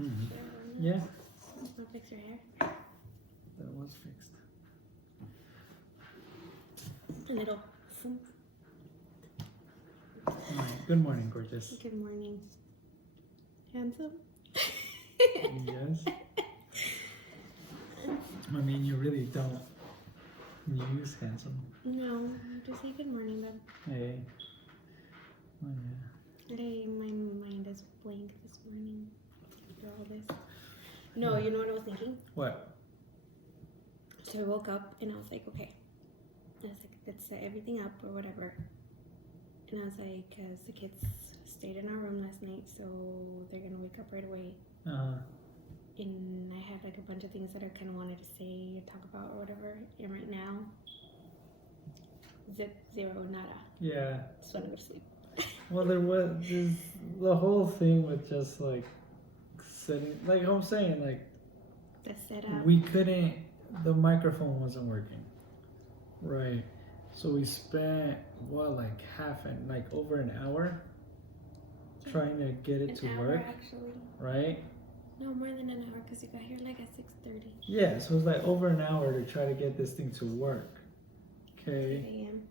Mm-hmm. Yeah. I'll fix your hair. That was fixed. A little. Alright. Good morning, gorgeous. Good morning. Handsome? Yes. I mean, you really don't use handsome. No, just say good morning then. Hey. Oh, yeah. Today my mind is blank this morning after all this. No, you know what I was thinking? What? So I woke up and I was like, okay. I was like, let's set everything up or whatever. And I was like, because the kids stayed in our room last night, so they're going to wake up right away. And I had like a bunch of things that I kind of wanted to say or talk about or whatever. And right now, zero, nada. Yeah. Just want to go to sleep. Well, the whole thing with just like setting, like I'm saying, like The setup. we couldn't, the microphone wasn't working. Right. So we spent, like over an hour trying to get it to work. Actually. Right? No, more than an hour because you got here like at 6:30. Yeah, so it was like over an hour to try to get this thing to work. Okay. 8 a.m.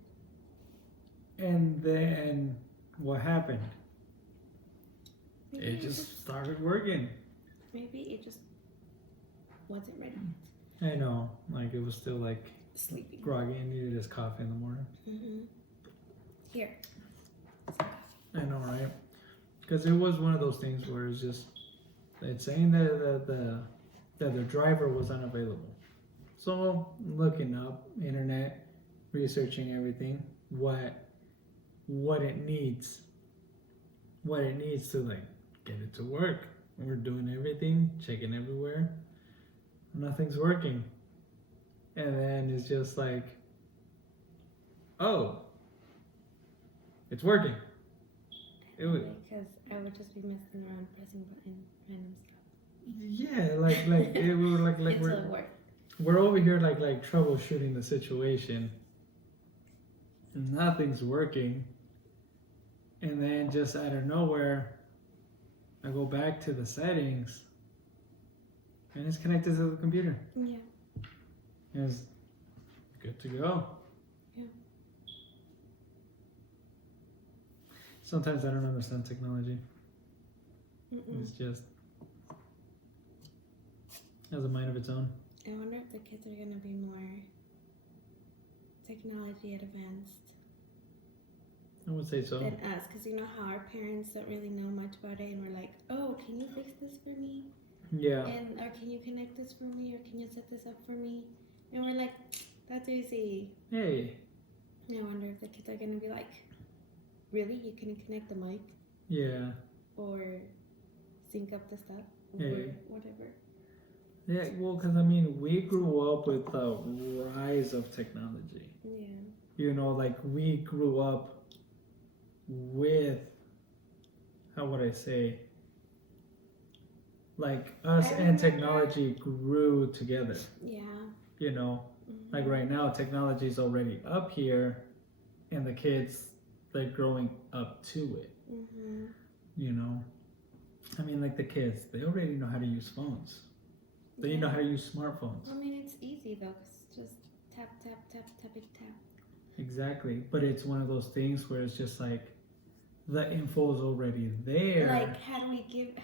And then what happened? Maybe It just started working. Maybe it just wasn't ready. I know, like it was still like Sleeping. groggy and needed his coffee in the morning. Mm-hmm. Here. I know, right? Because it was one of those things where it's just it's saying that the driver was unavailable. So looking up internet, researching everything, what it needs to like get it to work. We're doing everything, checking everywhere. Nothing's working. And then it's just like, oh, it's working. It would, because I would just be messing around pressing buttons, random stuff. yeah, like we were like Until it worked. we're over here like troubleshooting the situation. And nothing's working. And then just out of nowhere, I go back to the settings, and it's connected to the computer. Yeah. It's good to go. Yeah. Sometimes I don't understand technology. It's just has a mind of its own. I wonder if the kids are going to be more technology advanced I would say so. than us, because you know how our parents don't really know much about it, and we're like, oh, can you fix this for me? Yeah. And or can you connect this for me, or can you set this up for me? And we're like, that's easy. Hey. I wonder if the kids are gonna be like, really? You can connect the mic Yeah. or sync up the stuff Hey. or whatever. Yeah. Well, because I mean, we grew up with the rise of technology. Yeah. You know, like we grew up with, how would I say, like us and technology grew together. Yeah. You know, Mm-hmm. like right now, technology is already up here, and the kids, they're growing up to it. Mm-hmm. You know, I mean, like the kids, they already know how to use phones. They know how to use smartphones. I mean, it's easy though, 'cause it's just tap, tap, tap, tap, it, tap. Exactly, but it's one of those things where it's just like the info is already there. Like, how do we give?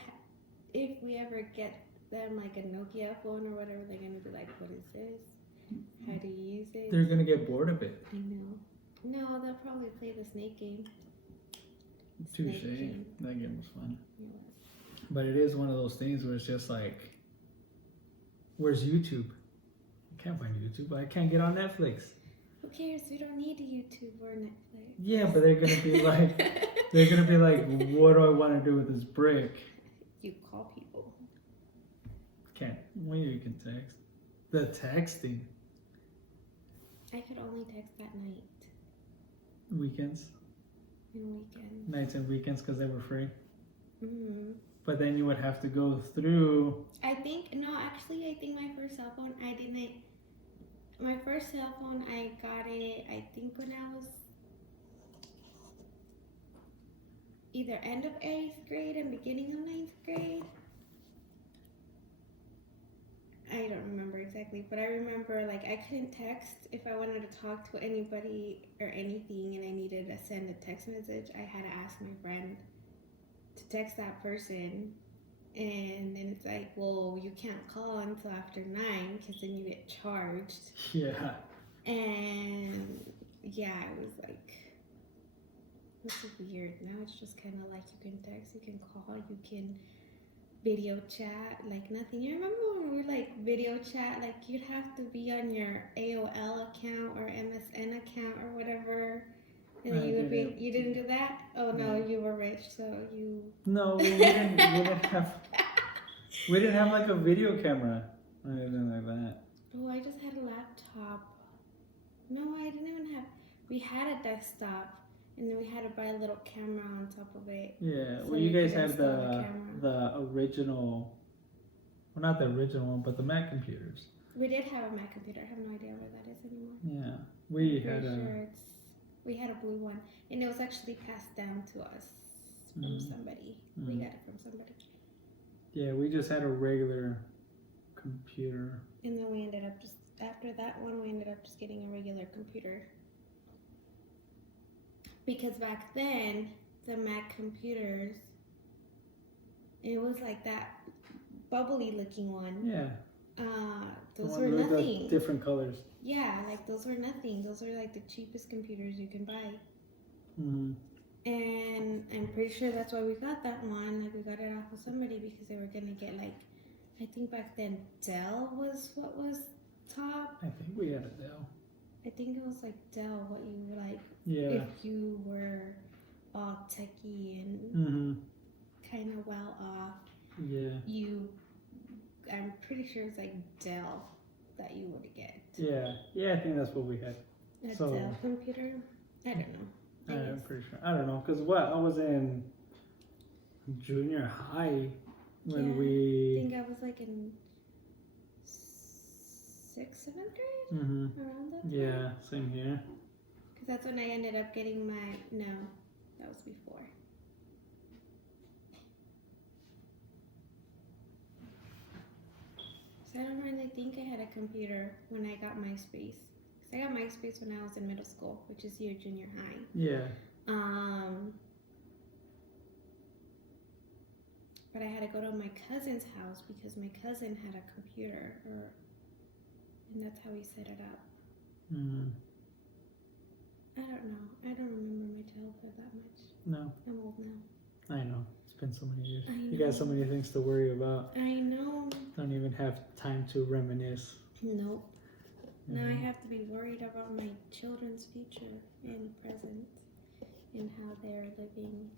If we ever get them like a Nokia phone or whatever, they're gonna be like, "What is this? How do you use it?" They're gonna get bored of it. I know. No, they'll probably play the snake game. Touche. Snake game. That game was fun. Yeah. But it is one of those things where it's just like, where's YouTube? I can't find YouTube. I can't get on Netflix. Who cares? We don't need a YouTube or Netflix. Yeah, but they're gonna be like, what do I want to do with this brick? You call people. Can't. Well, you can text. The texting. I could only text at night Weekends. and weekends. Nights and weekends because they were free. Mm-hmm. But then you would have to go through. I think my first cell phone, my first cell phone, I got it, I think when I was either end of 8th grade and beginning of 9th grade. exactly. But I remember, like, I couldn't text if I wanted to talk to anybody or anything, and I needed to send a text message. I had to ask my friend to text that person, and then it's like, well, you can't call until after 9 because then you get charged. Yeah. And yeah, it was like, this is weird. Now it's just kind of like you can text, you can call, you can video chat, like nothing. You remember when we were like video chat, like you'd have to be on your AOL account or MSN account or whatever, and then you didn't do that? Oh no, No. you were rich, so you. No, we didn't have like a video camera or anything like that. Oh, I just had a laptop. No, I didn't even have. We had a desktop, and then we had to buy a little camera on top of it. Yeah, So well, you guys could had install the camera. the original, well, not the original one, but the Mac computers. We did have a Mac computer. I have no idea where that is anymore. Yeah, we I'm had pretty a. sure we had a blue one, and it was actually passed down to us from somebody. We got it from somebody. Yeah, we just had a regular computer. And then we ended up just after that one, we ended up just getting a regular computer. Because back then, the Mac computers, it was like that bubbly looking one. Yeah. Those The were one with the nothing. different colors. Yeah, like those were nothing. Those were like the cheapest computers you can buy. Mm-hmm. And I'm pretty sure that's why we got that one. Like we got it off of somebody because they were gonna get like, I think back then Dell was what was top. I think we had a Dell. I think it was like Dell, what you were like, Yeah. if you were all techie and Mm-hmm. kind of well off, Yeah. I'm pretty sure it's like Dell that you would get. Yeah. Yeah, I think that's what we had. A So- Dell computer? I don't know. I I'm guess. pretty sure. I don't know, because I was in junior high when Yeah, I we. think I was like in 6th, 7th grade? Mm-hmm. Around that time? Yeah, same here. Because that's when I ended up getting my. No, that was before. So I don't really think I had a computer when I got MySpace. Because I got MySpace when I was in middle school, which is your junior high. Yeah. But I had to go to my cousin's house because my cousin had a computer, and that's how he set it up. Mm. I don't know. I don't remember my childhood that much. No, I'm old now. I know. It's been so many years. I You got so know. many things to worry about. I know. Don't even have time to reminisce. Nope. Now I Mhm. have to be worried about my children's future and present and how they're living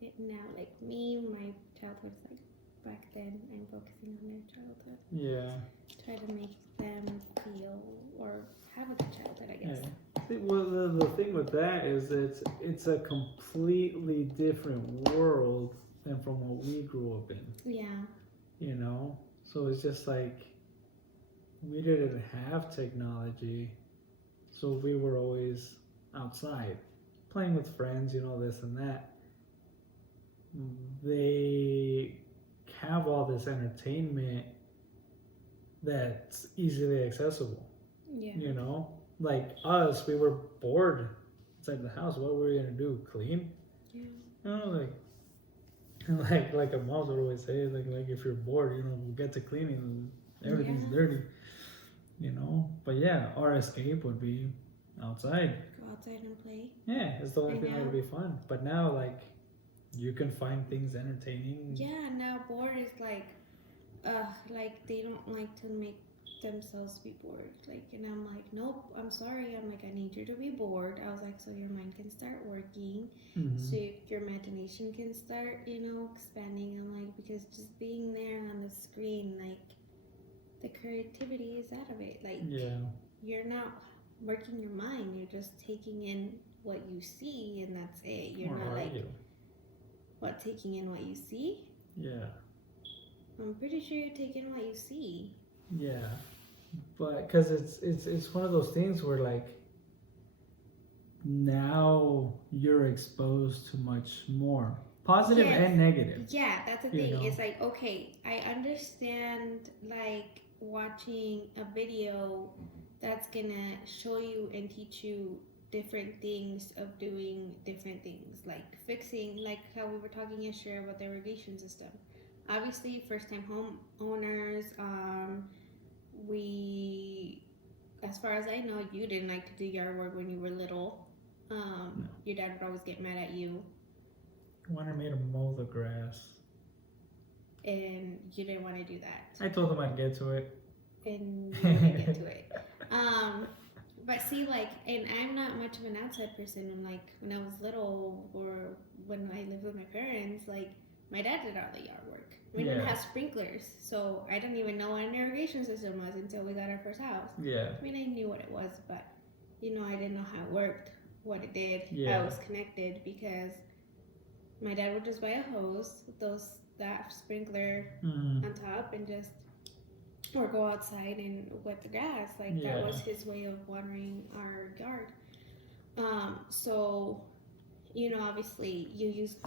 it now. Like me, my childhood's like back then. I'm focusing on their childhood. Yeah. Try to make them feel or have a good childhood, I guess. Yeah. See, well, the thing with that is it's a completely different world than from what we grew up in. Yeah. You know, so it's just like we didn't have technology, so we were always outside playing with friends, you know, this and that. They have all this entertainment that's easily accessible, Yeah. you know, like us, we were bored inside the house. What were we gonna do, clean? Yeah. You know, like a mom would always say, like if you're bored, you know, get to cleaning, everything's Yeah. dirty, you know. But yeah, our escape would be outside. Go outside and play. Yeah, it's the only I thing that would know. be fun. But now, like, you can find things entertaining. Yeah, now bored is like they don't like to make themselves be bored. Like, and I'm like, nope, I'm sorry. I'm like, I need you to be bored. I was like, so your mind can start working, Mhm. so your imagination can start, expanding. I'm like, because just being there on the screen, like, the creativity is out of it. Like, Yeah, you're not working your mind. You're just taking in what you see, and that's it. You're or not are like, you? what, taking in what you see? Yeah, I'm pretty sure you're taking what you see. yeah. But because it's one of those things where like now you're exposed to much more positive Yes. and negative. Yeah, that's the You thing. know? It's like, okay, I understand, like, watching a video that's gonna show you and teach you different things of doing different things, like fixing, like how we were talking yesterday about the irrigation system. Obviously, first time homeowners, we, as far as I know, you didn't like to do yard work when you were little. Your dad would always get mad at you, Wanted me to mow the grass. and you didn't want to do that. I told him I'd get to it. And you didn't get to it. But see, like, and I'm not much of an outside person. And like when I was little, or when I lived with my parents, like my dad did all the yard work. We didn't have sprinklers, so I didn't even know what an irrigation system was until we got our first house. Yeah. I mean, I knew what it was, but I didn't know how it worked, what it did, Yeah. how it was connected, because my dad would just buy a hose with that sprinkler on top and just, or go outside and wet the grass. Like that was his way of watering our yard. So, obviously you used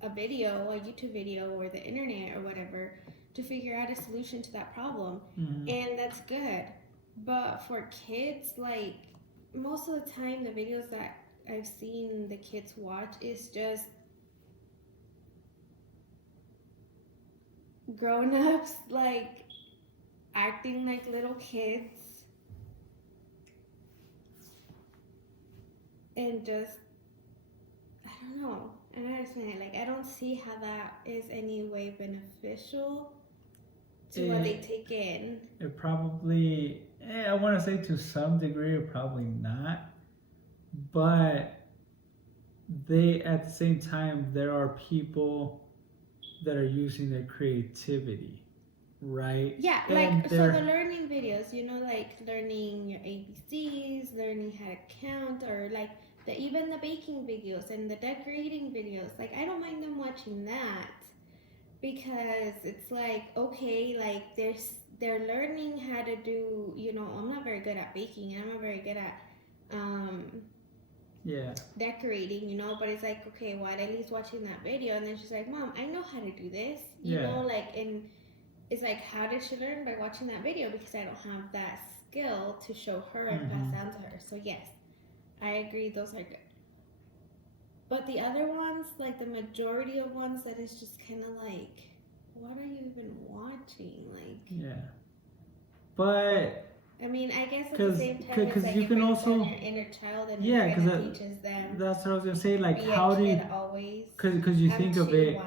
a YouTube video, or the internet or whatever to figure out a solution to that problem. And that's good. But for kids, like most of the time the videos that I've seen the kids watch is just grown-ups like acting like little kids and just, I don't know. I don't understand it. Like, I don't see how that is any way beneficial to what they take in. It probably, I want to say to some degree, or probably not. But at the same time, there are people that are using their creativity, right? Yeah, like, so the learning videos, like learning your ABCs, learning how to count, or like even the baking videos and the decorating videos. Like, I don't mind them watching that, because it's like, okay, like they're learning how to do, I'm not very good at baking, and I'm not very good at decorating, but it's like, okay, well, at least watching that video, and then she's like, Mom, I know how to do this, like, and it's like, how did she learn? By watching that video, because I don't have that skill to show her and pass down to her. So yes, I agree, those are good. But the other ones, like the majority of ones, that is just kind of like, what are you even watching? Like, but I mean, I guess at the same time, it's like you can also your inner child, and it kind of teaches them. That's what I was gonna say. Like, how do you? Because you think of it,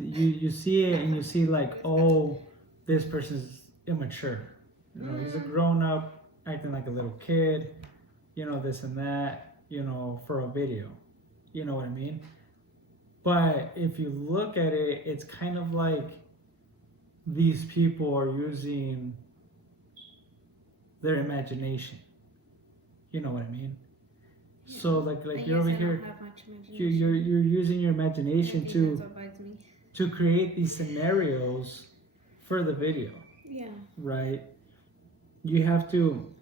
you see it, and you see like, oh, this person's immature. He's a grown up acting like a little kid. This and that. For a video. You know what I mean? But if you look at it, it's kind of like these people are using their imagination. You know what I mean? Yeah. So like you're over here, you're using your imagination to create these scenarios for the video. Yeah. Right. You have to.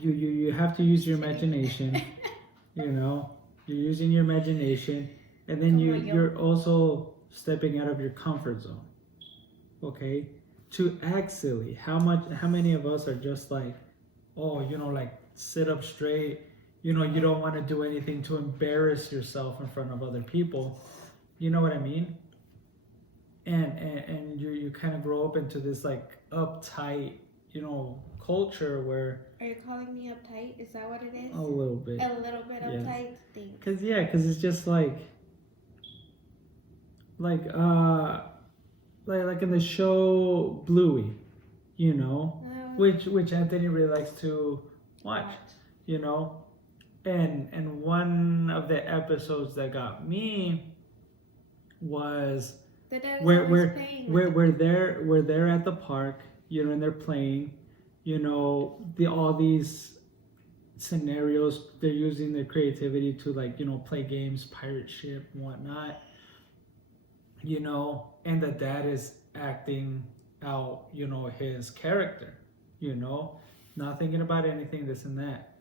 You have to use your imagination. You're using your imagination, and then you're also stepping out of your comfort zone. Okay. To act silly. How many of us are just like, oh, like sit up straight. You don't want to do anything to embarrass yourself in front of other people. You know what I mean? And you kind of grow up into this like uptight, culture where. Are you calling me uptight? Is that what it is? A little bit. A little bit uptight. Because it's just like in the show Bluey, which Anthony really likes to watch, and one of the episodes that got me was where they're at the park, and they're playing, all these scenarios. They're using their creativity to play games, pirate ship and whatnot, and the dad is acting out, his character, not thinking about anything, this and that.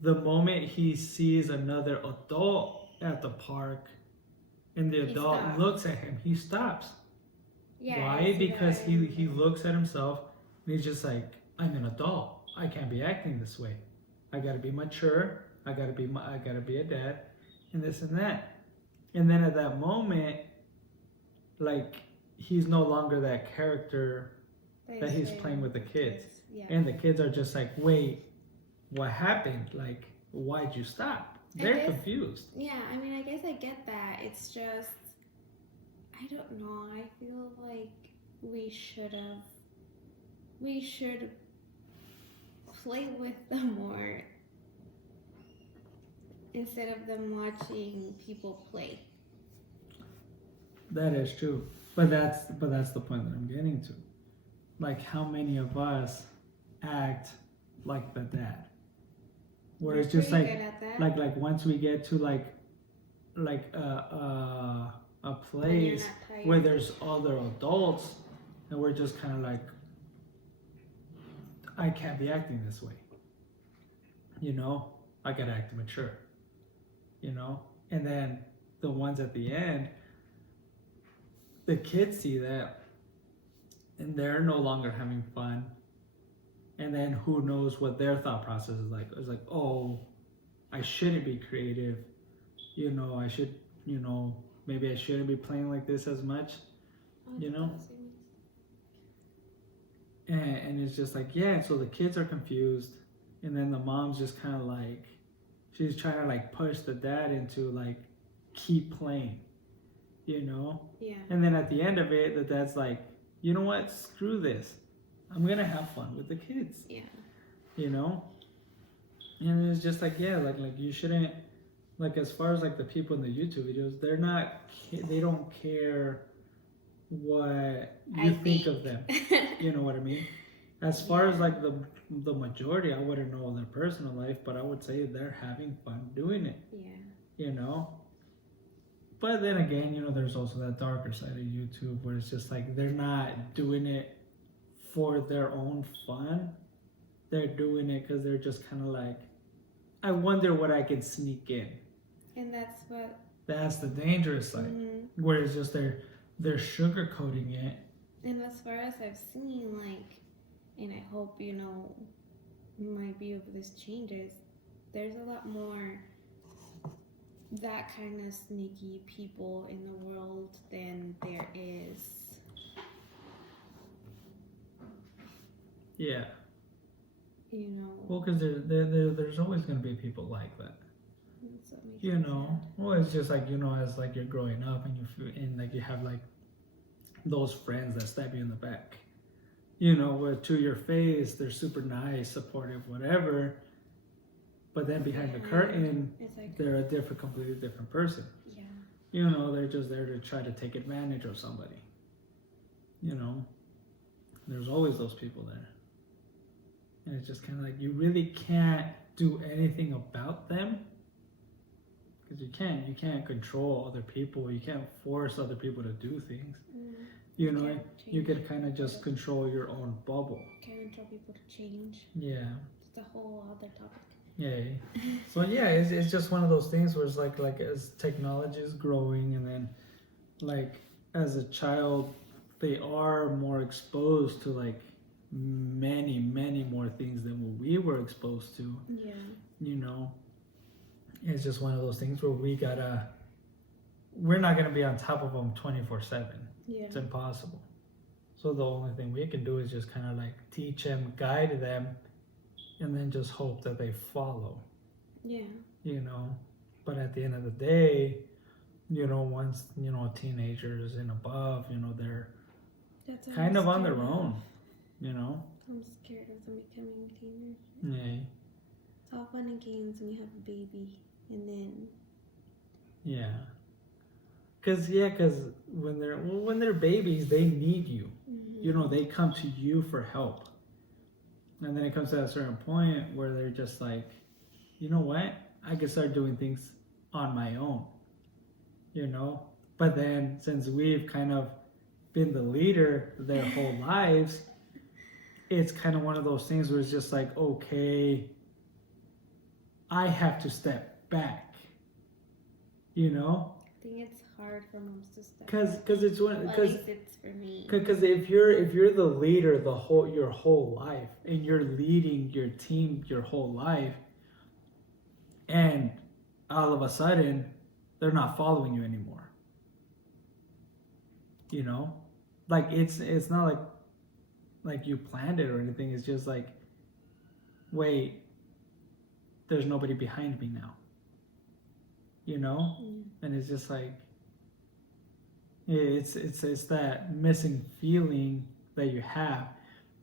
The moment he sees another adult at the park and the adult looks at him, he stops. Yeah, why? Because he looks at himself And he's just like, I'm an adult. I can't be acting this way. I gotta be mature. I gotta be a dad, and this and that. And then at that moment, like he's no longer that character that he's playing with the kids. Yeah. And the kids are just like, wait, what happened? Like, why'd you stop? They're confused. Yeah, I mean, I guess I get that. It's just, I don't know. I feel like we should play with them more instead of them watching people play. That is true. But that's the point that I'm getting to. Like, how many of us act like the dad? Where it's just like once we get to like a place where there's other adults, and we're just kind of like, I can't be acting this way. You know, I gotta act mature. You know, and then the ones at the end, the kids see that, and they're no longer having fun. And then who knows what their thought process is like. It's like, oh, I shouldn't be creative. You know, I should, you know, maybe I shouldn't be playing like this as much. You know? And it's just like, yeah, so the kids are confused. And then the mom's just kind of like, she's trying to like push the dad into like, keep playing. You know? Yeah. And then at the end of it, the dad's like, you know what? Screw this. I'm gonna have fun with the kids. Yeah. You know? And it's just like, yeah, like you shouldn't, like as far as like the people in the YouTube videos, they don't care what you think of them. You know what I mean? As far as like the majority, I wouldn't know their personal life, but I would say they're having fun doing it. Yeah. You know? But then again, you know, there's also that darker side of YouTube where it's just like they're not doing it for their own fun. They're doing it because they're just kind of like, I wonder what I can sneak in. And that's the dangerous side. Mm-hmm. Where it's just they're sugarcoating it. And as far as I've seen, like, and I hope, you know, my view of this changes, there's a lot more that kind of sneaky people in the world than there is. Yeah. You know. Well, because there's always going to be people like that. You know. Well, it's just like, you know, as like you're growing up and like you have like those friends that stab you in the back. You know, where to your face they're super nice, supportive, whatever. But then behind the curtain, like, they're a completely different person. Yeah. You know, they're just there to try to take advantage of somebody. You know, there's always those people there. And it's just kind of like, you really can't do anything about them. Because you can't control other people. You can't force other people to do things. You know, you could kind of just control your own bubble. Can't control people to change. Yeah. It's a whole other topic. Yeah. So yeah, it's just one of those things where it's like as technology is growing, and then like as a child, they are more exposed to like many more things than what we were exposed to. Yeah. You know, it's just one of those things where we're not gonna be on top of them 24/7. Yeah. It's impossible. So the only thing we can do is just kind of like teach them, guide them, and then just hope that they follow. Yeah. You know, but at the end of the day, you know, once, you know, teenagers and above, you know, they're kind of on their own, you know. I'm scared of them becoming teenagers. Yeah. It's all fun and games when you have a baby, and then. Yeah. Cause when they're babies, they need you. Mm-hmm. You know, they come to you for help. And then it comes to a certain point where they're just like, you know what? I can start doing things on my own. You know? But then since we've kind of been the leader their whole lives, it's kind of one of those things where it's just like, okay, I have to step back. You know? I think it's hard for moms to step Because it's one. At least it's for me. Because if you're the leader your whole life, and you're leading your team your whole life, and all of a sudden they're not following you anymore, you know, like it's not like you planned it or anything. It's just like, wait, there's nobody behind me now, you know. And it's just like, it's that missing feeling that you have.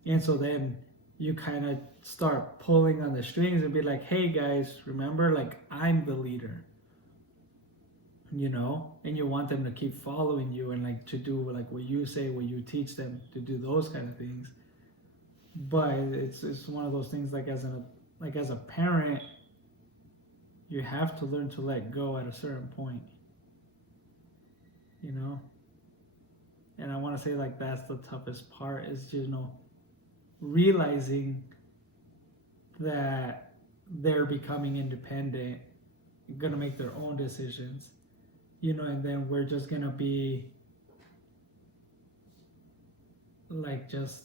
And so then you kind of start pulling on the strings and be like, hey guys, remember, like, I'm the leader, you know. And you want them to keep following you, and like to do like what you say, what you teach them to do, those kind of things. But it's one of those things, like as a parent, you have to learn to let go at a certain point, you know. And I want to say, like, that's the toughest part, is, you know, realizing that they're becoming independent, gonna make their own decisions, you know. And then we're just gonna be like, just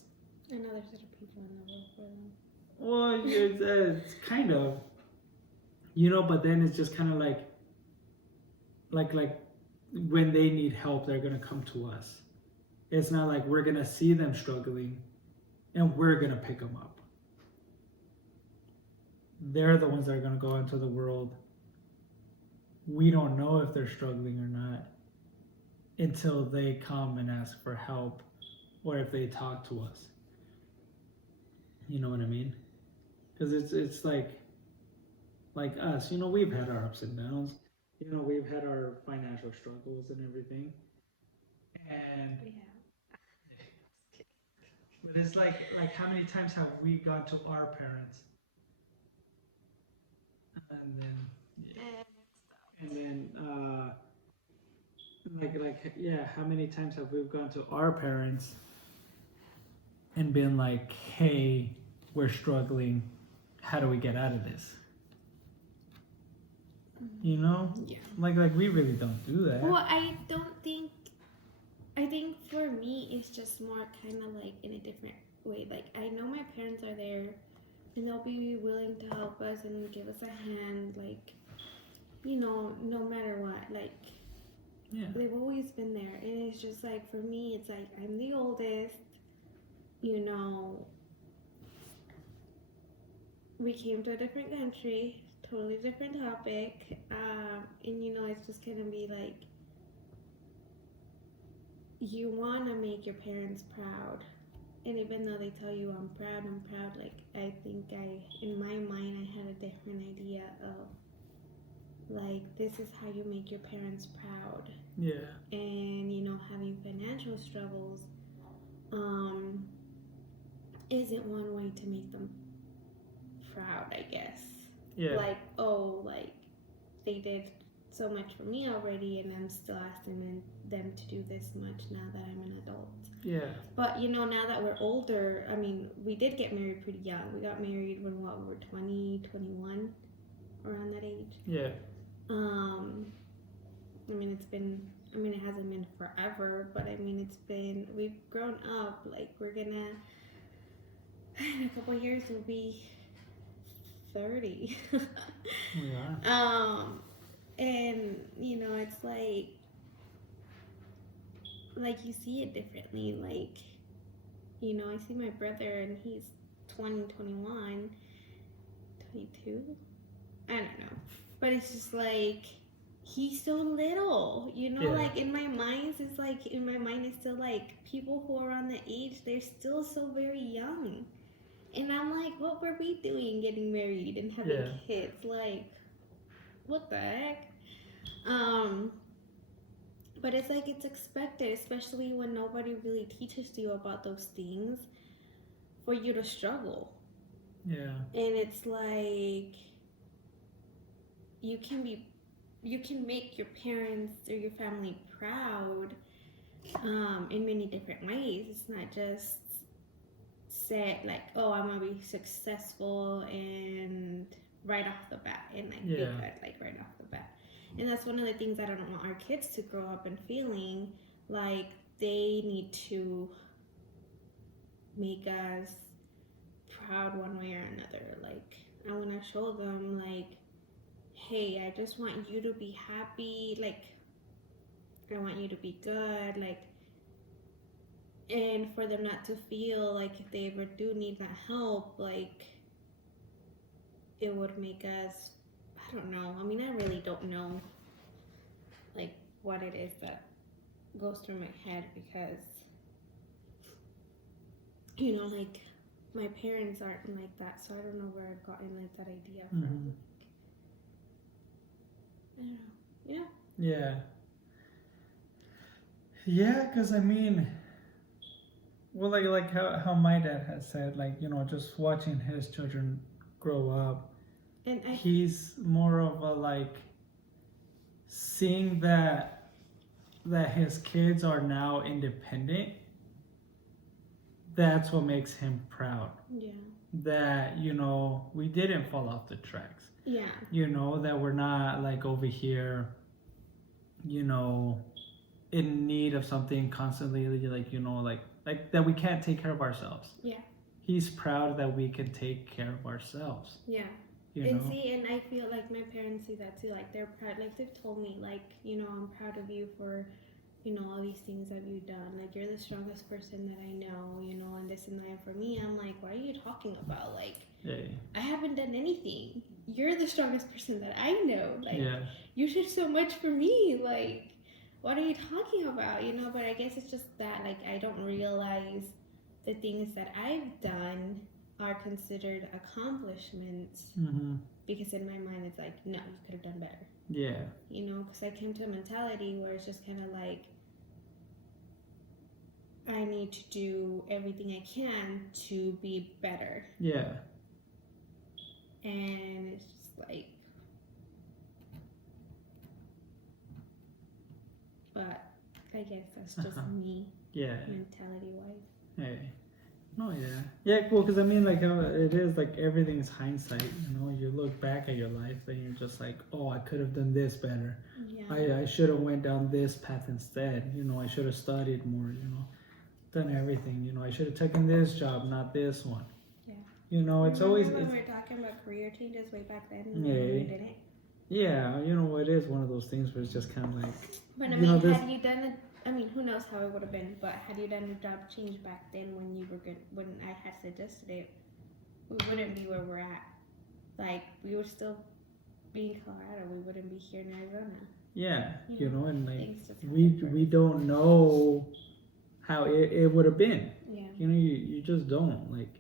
Another set of people in the world for them. well, it's kind of, you know. But then it's just kind of like when they need help, they're gonna come to us. It's not like we're gonna see them struggling and we're gonna pick them up. They're the ones that are gonna go into the world. We don't know if they're struggling or not until they come and ask for help, or if they talk to us. You know what I mean? Because it's like us, you know. We've had our ups and downs. You know, we've had our financial struggles and everything. And but it's like how many times have we gone to our parents, and then like yeah, how many times have we gone to our parents and been like, hey, we're struggling, how do we get out of this? You know? Yeah. Like we really don't do that. Well, I think for me it's just more kind of like in a different way. Like, I know my parents are there and they'll be willing to help us and give us a hand, like, you know, no matter what. Like, Yeah. they've always been there. And it's just like, for me, it's like, I'm the oldest, you know. We came to a different country, totally different topic, and you know, it's just gonna be like, you want to make your parents proud, and even though they tell you I'm proud, like, I think in my mind I had a different idea of, like, this is how you make your parents proud. Yeah. And you know, having financial struggles isn't one way to make them proud, I guess. Yeah. Like, oh, like, they did so much for me already, and I'm still asking them to do this much now that I'm an adult. Yeah. But you know, now that we're older, I mean, we did get married pretty young. We got married when we were 20, 21, around that age. Yeah. I mean, it hasn't been forever, but I mean, we've grown up. Like, we're gonna, in a couple of years, we'll be 30. We are. And you know, it's like you see it differently. Like, you know, I see my brother and he's 20, 21, 22. I don't know. But it's just like, he's so little, you know. Yeah. Like, in my mind it's still like, people who are on the age, they're still so very young. And I'm like, what were we doing getting married and having kids? Like, what the heck? But it's like, it's expected, especially when nobody really teaches you about those things, for you to struggle. Yeah. And it's like, you can make your parents or your family proud in many different ways. It's not just say like, oh, I'm gonna be successful and right off the bat, and like, be good, like, right off the bat. And that's one of the things I don't want our kids to grow up and feeling like they need to make us proud one way or another. Like, I want to show them, like, hey, I just want you to be happy. Like, I want you to be good. Like, and for them not to feel like if they ever do need that help, like, it would make us, I don't know. I mean, I really don't know, like, what it is that goes through my head because, you know, like, my parents aren't like that, so I don't know where I've gotten like that idea from. Mhm. I don't know. You know? Yeah. Yeah, because I mean, well, like how my dad has said, like, you know, just watching his children grow up, And he's more of a like seeing that his kids are now independent. That's what makes him proud. yeah. That, you know, we didn't fall off the tracks. Yeah. You know, that we're not like over here, you know, in need of something constantly, like, you know, like that we can't take care of ourselves. Yeah. He's proud that we can take care of ourselves. Yeah. You And know? see, and I feel like my parents see that too. Like, they're proud. Like, they've told me, like, you know, I'm proud of you for, you know, all these things that you've done. Like, you're the strongest person that I know, you know, and this and that. And for me, I'm like, what are you talking about? Like, Yeah. I haven't done anything. You're the strongest person that I know. Like, Yeah. you did so much for me. Like, what are you talking about? You know, but I guess it's just that, like, I don't realize the things that I've done are considered accomplishments Mm-hmm. because in my mind it's like, no, you could have done better. Yeah. You know, because I came to a mentality where it's just kind of like, I need to do everything I can to be better. Yeah. And it's just like, but I guess that's just me, Yeah. mentality wise. Hey. No, yeah. Yeah, cool, because I mean, like, how it is, like, everything's hindsight, you know? You look back at your life and you're just like, oh, I could have done this better. Yeah. I should have went down this path instead. You know, I should have studied more, you know? Done everything, you know? I should have taken this job, not this one. Yeah. You know, it's Remember always... when we were talking about career changes way back then? Yeah. And you didn't? Yeah, you know, it is one of those things where it's just kind of like... But I You know, mean, this- had you done it, I mean, who knows how it would have been, but had you done a job change back then when you were good, when I had suggested it, we wouldn't be where we're at. Like, we would still be in Colorado. We wouldn't be here in Arizona. Yeah, you know, and like, Things just we happen. don't know how it would have been. Yeah. You know, you just don't. Like,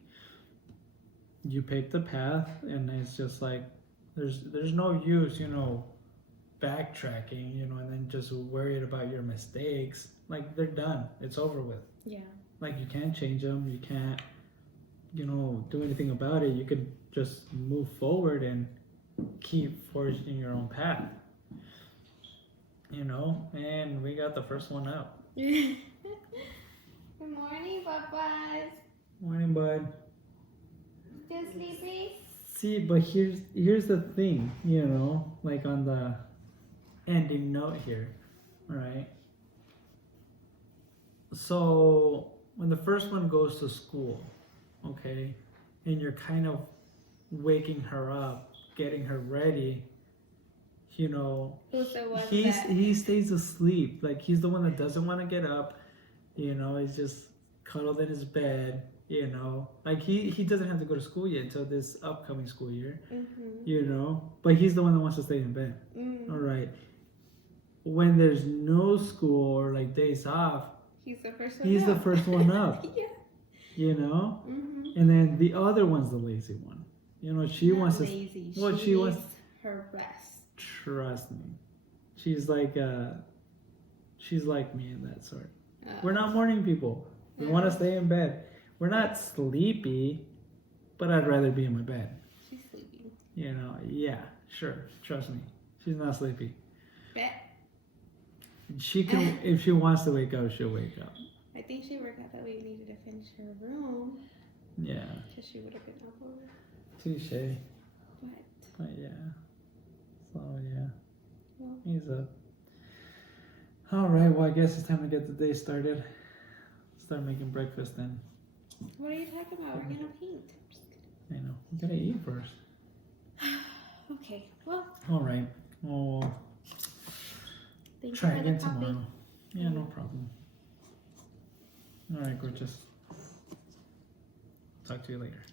you pick the path, and it's just like, there's no use, you know, backtracking, you know, and then just worried about your mistakes. Like, they're done. It's over with. Yeah. Like, you can't change them. You can't, you know, do anything about it. You could just move forward and keep forging your own path. You know, and we got the first one out. Good morning, Papas. Morning, bud. Still sleepy? See, but here's the thing, you know, like on the ending note here, right? So when the first one goes to school, okay, and you're kind of waking her up, getting her ready, you know, Who's the one he stays asleep. Like, he's the one that doesn't want to get up, you know, he's just cuddled in his bed, you know, like he doesn't have to go to school yet until this upcoming school year, you know, but he's the one that wants to stay in bed. All right, when there's no school or like days off, he's the first one he's up. the first one up. Yeah. You know, Mm-hmm. and then the other one's the lazy one, you know, she Not wants to lazy. well, she she wants- needs her rest. trust me, she's like me in that sort. We're not morning people. We want to stay in bed. We're not sleepy, but I'd rather be in my bed. She's sleeping. You know, yeah, sure. Trust me. She's not sleepy. Bet. She can, if she wants to wake up, she'll wake up. I think she forgot that we needed to finish her room. Yeah. Because she would have been up over. Touche. But, But yeah. So yeah. well, He's up. All right. Well, I guess it's time to get the day started. Start making breakfast then. What are you talking about? We're gonna paint. I know. We gotta eat first. Okay. Well, All right. Well, thank you try for again the coffee. tomorrow. Yeah, no problem. All right, gorgeous. Talk to you later.